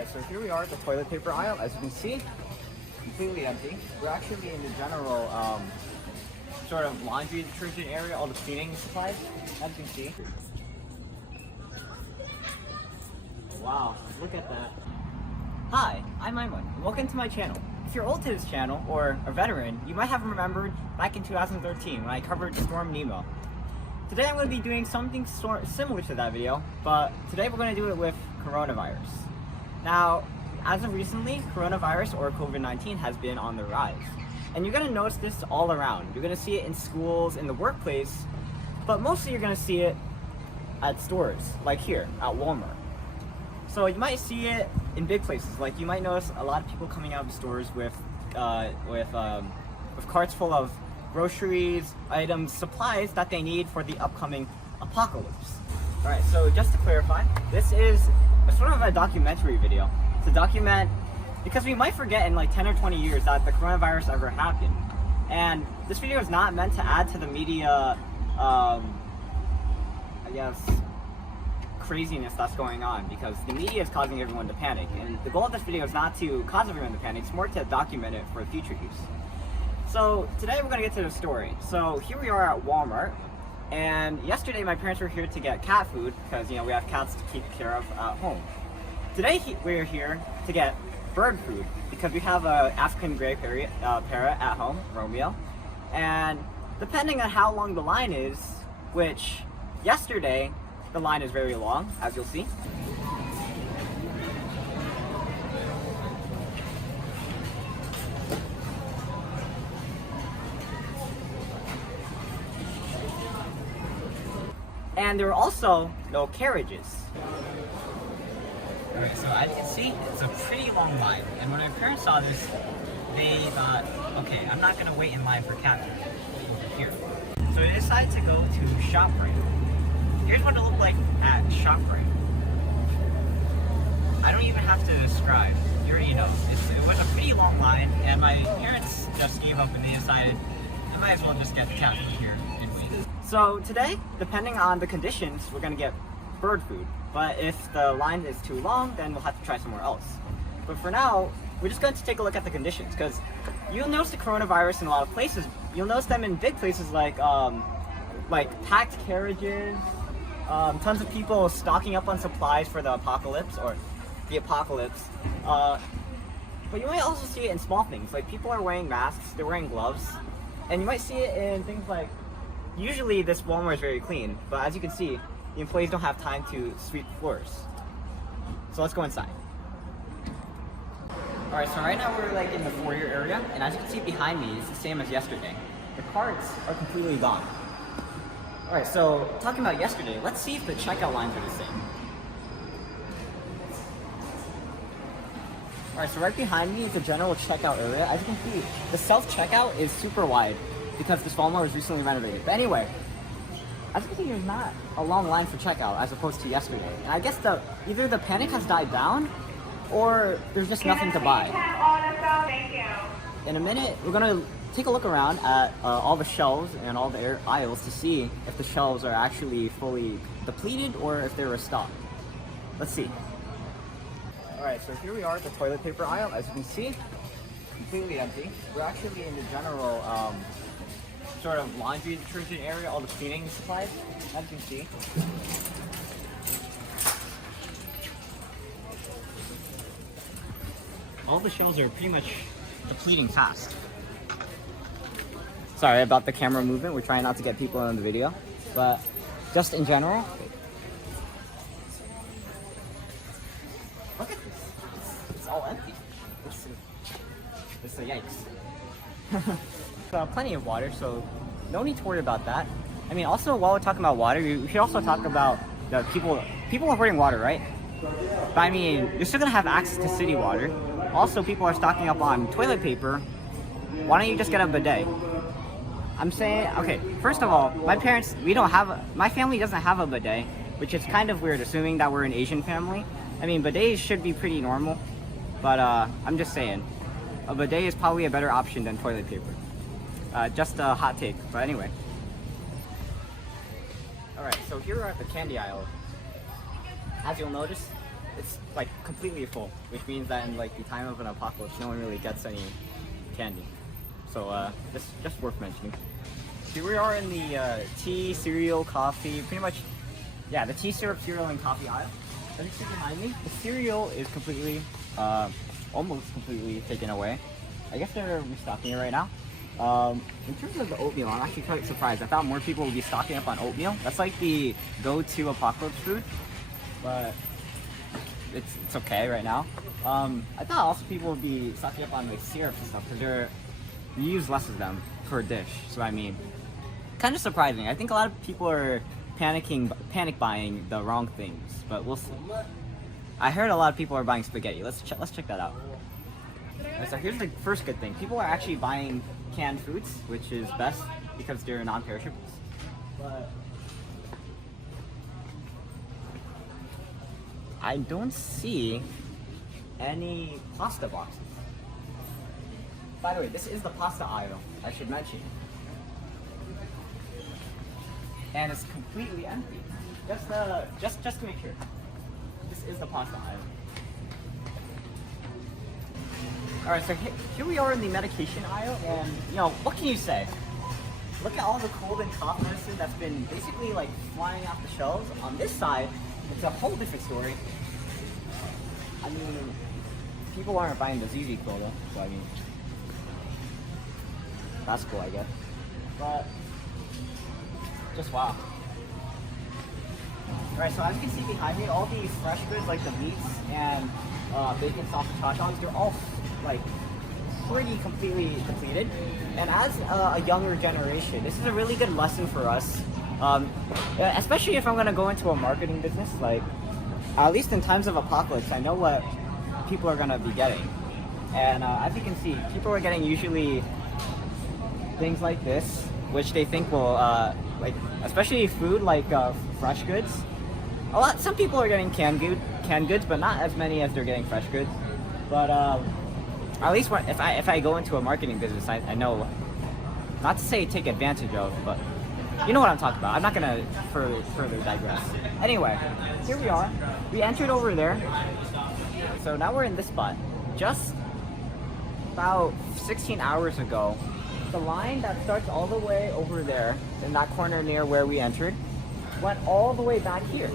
Alright, so here we are at the toilet paper aisle. As you can see, completely empty. We're actually in the general sort of laundry detergent area, all the cleaning supplies, as you can see. Wow, look at that. Hi, I'm Aiman, and welcome to my channel. If you're old to this channel, or a veteran, you might have remembered back in 2013 when I covered Storm Nemo. Today I'm going to be doing something similar to that video, but today we're going to do it with coronavirus. Now, as of recently, coronavirus or COVID-19 has been on the rise. And you're going to notice this all around. You're going to see it in schools, in the workplace, but mostly you're going to see it at stores, like here, at Walmart. So you might see it in big places, like you might notice a lot of people coming out of stores with carts full of groceries, items, supplies that they need for the upcoming apocalypse. Alright, so just to clarify, this is sort of a documentary video to document, because we might forget in like 10 or 20 years that the coronavirus ever happened. And this video is not meant to add to the media, I guess, craziness that's going on, because the media is causing everyone to panic. And the goal of this video is not to cause everyone to panic, it's more to document it for future use. So today we're going to get to the story. So here we are at Walmart, and yesterday my parents were here to get cat food because, you know, we have cats to keep care of at home. Today we're here to get bird food because we have a African gray parrot at home, Romeo, and depending on how long the line is, which yesterday the line is very long, as you'll see. And there are also no carriages. Alright, so as you can see, it's a pretty long line. And when my parents saw this, they thought, okay, I'm not gonna wait in line for cat food over here. So they decided to go to ShopRite. Here's what it looked like at ShopRite. I don't even have to describe, you already know. It was a pretty long line, and my parents just gave up and they decided, I might as well just get the cat food here and wait. So today, depending on the conditions, we're gonna get bird food. But if the line is too long, then we'll have to try somewhere else. But for now, we're just going to take a look at the conditions, because you'll notice the coronavirus in a lot of places. You'll notice them in big places like packed carriages, tons of people stocking up on supplies for the apocalypse, or the apocalypse. But you might also see it in small things, like people are wearing masks, they're wearing gloves, and you might see it in things like, usually this Walmart is very clean, but as you can see, the employees don't have time to sweep floors. So let's go inside. Alright, so right now we're like in the foyer area, and as you can see behind me, it's the same as yesterday. The carts are completely gone. Alright, so talking about yesterday, let's see if the checkout lines are the same. Alright, so right behind me is the general checkout area. As you can see, the self-checkout is super wide because this Walmart was recently renovated. But anyway, as you can see, there's not a long line for checkout as opposed to yesterday. And I guess either the panic has died down, or there's just nothing to buy. In a minute, we're gonna take a look around at all the shelves and all the aisles to see if the shelves are actually fully depleted or if they're restocked. Let's see. Alright, so here we are at the toilet paper aisle. As you can see, completely empty. We're actually in the general sort of laundry detergent area, all the cleaning supplies, as you can see. All the shelves are pretty much depleting fast. Sorry about the camera movement, we're trying not to get people in the video, but just in general, look at this, it's all empty. This is a yikes. Plenty of water, so no need to worry about that. I mean, also while we're talking about water, we should also talk about the people are hoarding water, right? But I mean, you're still gonna have access to city water. Also, people are stocking up on toilet paper. Why don't you just get a bidet? I'm saying, okay, first of all, my family doesn't have a bidet, which is kind of weird, assuming that we're an Asian family. I mean, bidets should be pretty normal, but I'm just saying, a bidet is probably a better option than toilet paper. Just a hot take, but anyway. Alright, so here we're at the candy aisle. As you'll notice, it's like completely full, which means that in like the time of an apocalypse, no one really gets any candy. So just worth mentioning. Here we are in the tea, cereal, coffee, pretty much, yeah, the tea, syrup, cereal, and coffee aisle. As you see behind me, the cereal is completely, almost completely taken away. I guess they're restocking it right now. In terms of the oatmeal, I'm actually quite surprised. I thought more people would be stocking up on oatmeal. That's like the go-to apocalypse food, but it's okay right now. I thought also people would be stocking up on like syrups and stuff because you use less of them per dish. So I mean, kind of surprising. I think a lot of people are panic buying the wrong things, but we'll see. I heard a lot of people are buying spaghetti. Let's check that out. So here's the first good thing. People are actually buying canned foods, which is best because they're non-perishables. But I don't see any pasta boxes. By the way, this is the pasta aisle, I should mention. And it's completely empty. Just to make sure. This is the pasta aisle. Alright, so here we are in the medication aisle, and you know, what can you say? Look at all the cold and cough medicine that's been basically like flying off the shelves. On this side, it's a whole different story. I mean, people aren't buying the ZZ pill though, so I mean, that's cool, I guess. But, just wow. Alright, so as you can see behind me, all these fresh goods like the meats and bacon, sausage, hot dogs, they're all like pretty completely depleted. And as a younger generation, this is a really good lesson for us, especially if I'm going to go into a marketing business. Like, at least in times of apocalypse, I know what people are going to be getting. And as you can see, people are getting usually things like this, which they think will like, especially food like fresh goods. Some people are getting canned goods, but not as many as they're getting fresh goods. But at least if I go into a marketing business, I know, not to say take advantage of, but you know what I'm talking about. I'm not gonna further digress. Anyway, here we are. We entered over there, so now we're in this spot. Just about 16 hours ago, the line that starts all the way over there in that corner near where we entered went all the way back here.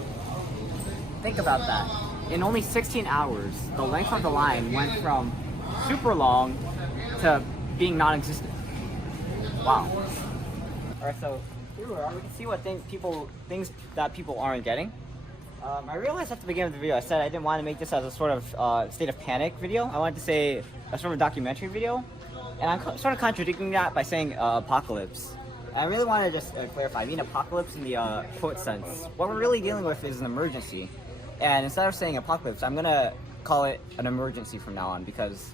Think about that. In only 16 hours, the length of the line went from super long to being non-existent. Wow. Alright, so here we are. We can see what things that people aren't getting. I realized at the beginning of the video, I said I didn't want to make this as a sort of state of panic video. I wanted to say a sort of documentary video. And I'm sort of contradicting that by saying apocalypse. I really want to just clarify. I mean apocalypse in the quote sense. What we're really dealing with is an emergency. And instead of saying apocalypse, I'm going to call it an emergency from now on, because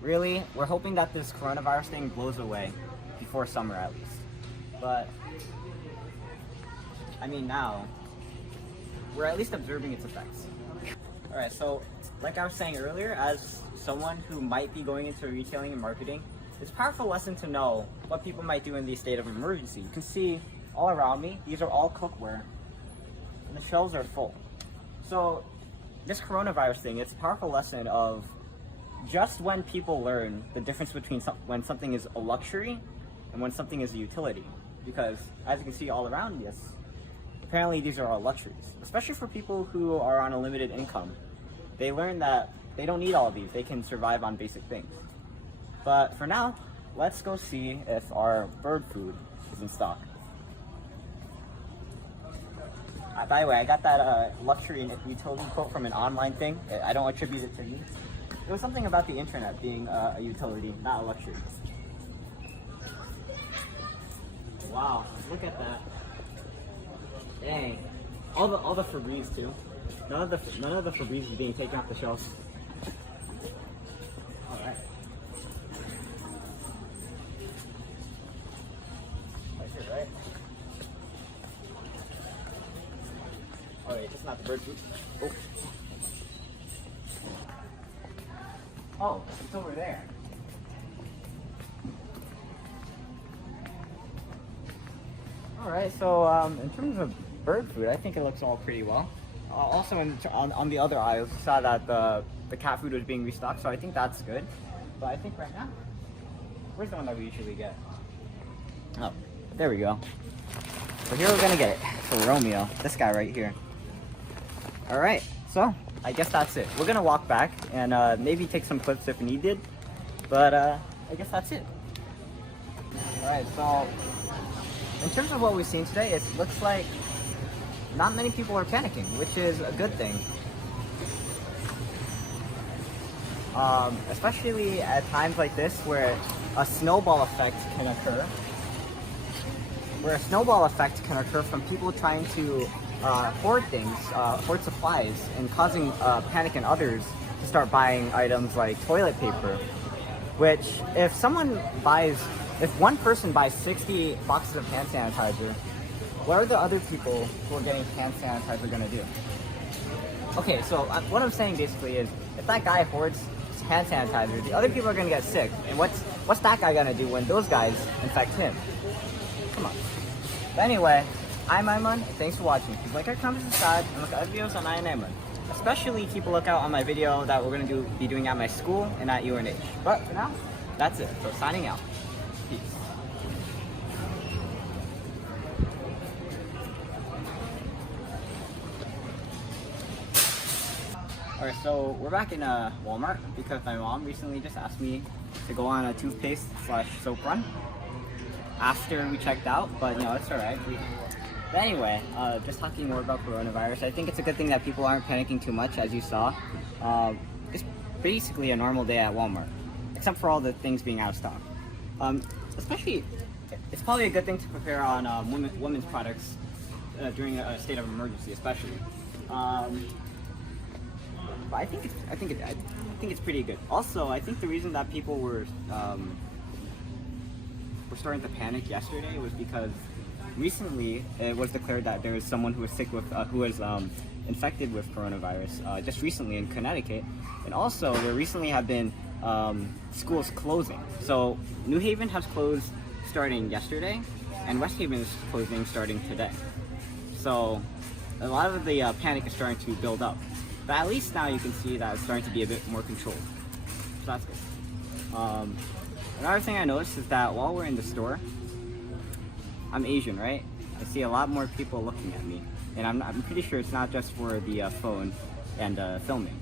really, we're hoping that this coronavirus thing blows away before summer at least. But, I mean now, we're at least observing its effects. Alright, so like I was saying earlier, as someone who might be going into retailing and marketing, it's a powerful lesson to know what people might do in the state of emergency. You can see all around me, these are all cookware, and the shelves are full. So this coronavirus thing, it's a powerful lesson of just when people learn the difference between when something is a luxury and when something is a utility. Because as you can see all around this, apparently these are all luxuries, especially for people who are on a limited income. They learn that they don't need all of these, they can survive on basic things. But for now, let's go see if our bird food is in stock. By the way, I got that luxury and utility quote from an online thing. I don't attribute it to me. It was something about the internet being a utility, not a luxury. Wow, look at that. Dang. All the Febreze too. None of the Febreze is being taken off the shelves. Alright. Right here, right? Oh wait, it's not the bird food. Oh. Oh, it's over there. Alright, so in terms of bird food, I think it looks all pretty well. also on the other aisles, we saw that the cat food was being restocked, so I think that's good. But I think right now, where's the one that we usually get? Oh, there we go. So here we're gonna get it for Romeo, this guy right here. All right, so I guess that's it. We're gonna walk back and maybe take some clips if needed, but I guess that's it. All right, so in terms of what we've seen today, it looks like not many people are panicking, which is a good thing. Especially at times like this where a snowball effect can occur. From people trying to hoard things, hoard supplies, and causing panic in others to start buying items like toilet paper. Which, if one person buys 60 boxes of hand sanitizer, what are the other people who are getting hand sanitizer gonna do? Okay, so what I'm saying basically is, if that guy hoards hand sanitizer, the other people are gonna get sick, and what's that guy gonna do when those guys infect him? Come on. But anyway, I'm Aiman. Thanks for watching. Please like, comment, subscribe, and look at other videos on EyeOnAiman. Especially keep a lookout on my video that we're gonna be doing at my school and at UNH. But for now, that's it. So signing out. Peace. Alright, so we're back in Walmart because my mom recently just asked me to go on a toothpaste / soap run after we checked out, but it's alright. But anyway, just talking more about coronavirus, I think it's a good thing that people aren't panicking too much, as you saw. It's basically a normal day at Walmart, except for all the things being out of stock. Especially, it's probably a good thing to prepare on women's products during a state of emergency, especially. But I think it's pretty good. Also, I think the reason that people were starting to panic yesterday was because recently it was declared that there is someone who was sick with who was infected with coronavirus just recently in Connecticut, and also there recently have been schools closing. So New Haven has closed starting yesterday, and West Haven is closing starting today. So a lot of the panic is starting to build up. But at least now you can see that it's starting to be a bit more controlled. So that's good. Another thing I noticed is that while we're in the store, I'm Asian, right? I see a lot more people looking at me. And I'm pretty sure it's not just for the phone and filming.